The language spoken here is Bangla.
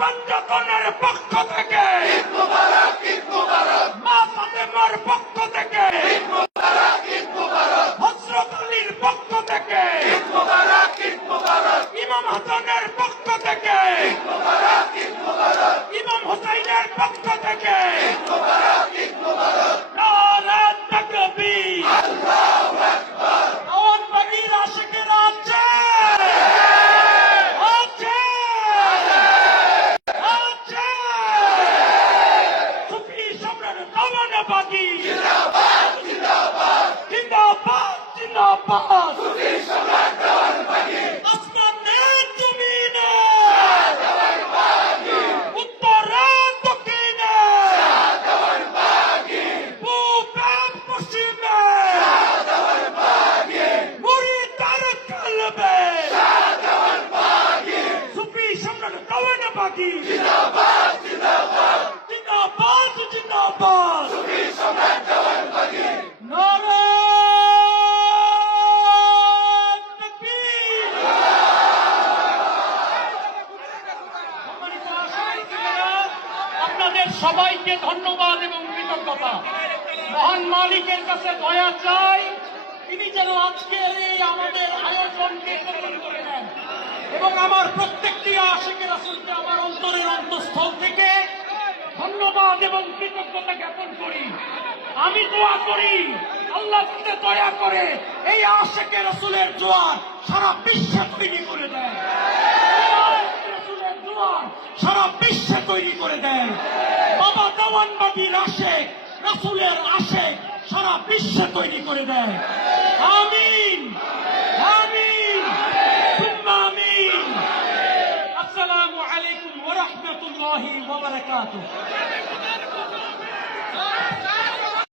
পাঞ্জাতনের পক্ষ থেকে, মা ফাতেমার পক্ষ থেকে, হযরত আলীর পক্ষ থেকে, ইমাম হাসানের পক্ষ থেকে, ইমাম হুসাইনের পক্ষ থেকে নারে তাকবীর। দেওয়ানবাগীর আশিকেরা আছে, আছে, আছে। সুফি সম্রাট দেওয়ানবাগী জিন্দাবাদ, জিন্দাবাদ। আসমানে জমিনে, উত্তরে দক্ষিণে, পূবে পশ্চিমে, মুরিদের কলবে সুফি সম্রাট দেওয়ানবাগী জিন্দাবাদ, জিন্দাবাদ। নারে তাকবীর। সম্মানিত আশিকেরা, আপনাদের সবাইকে ধন্যবাদ এবং কৃতজ্ঞতা। মহান মালিকের কাছে দয়া চাই, তিনি যেন আজকের এই আমাদের আয়োজনকে কবুল করে নেন এবং আমার প্রত্যেকটি আশিকের রাসূলকে আমার অন্তরের অন্তঃস্থল থেকে ধন্যবাদ এবং কৃতজ্ঞতা জ্ঞাপন করি। আমি দোয়া করি আল্লাহ যাতে দয়া করে এই আশিকের রাসূলের জোয়ার সারা বিশ্বে তৈরি করে দেয়, রাসূলের জোয়ার সারা বিশ্বে তৈরি করে দেয়। বাবা দেওয়ানবাগীর আশিক, রাসূলের আশিক সারা বিশ্বে তৈরি করে দেয়। আমিন, আমিন, সুম্মা আমিন। আসসালামু আলাইকুম ওয়া রাহমাতুল্লাহি ওয়া বারাকাতুহু।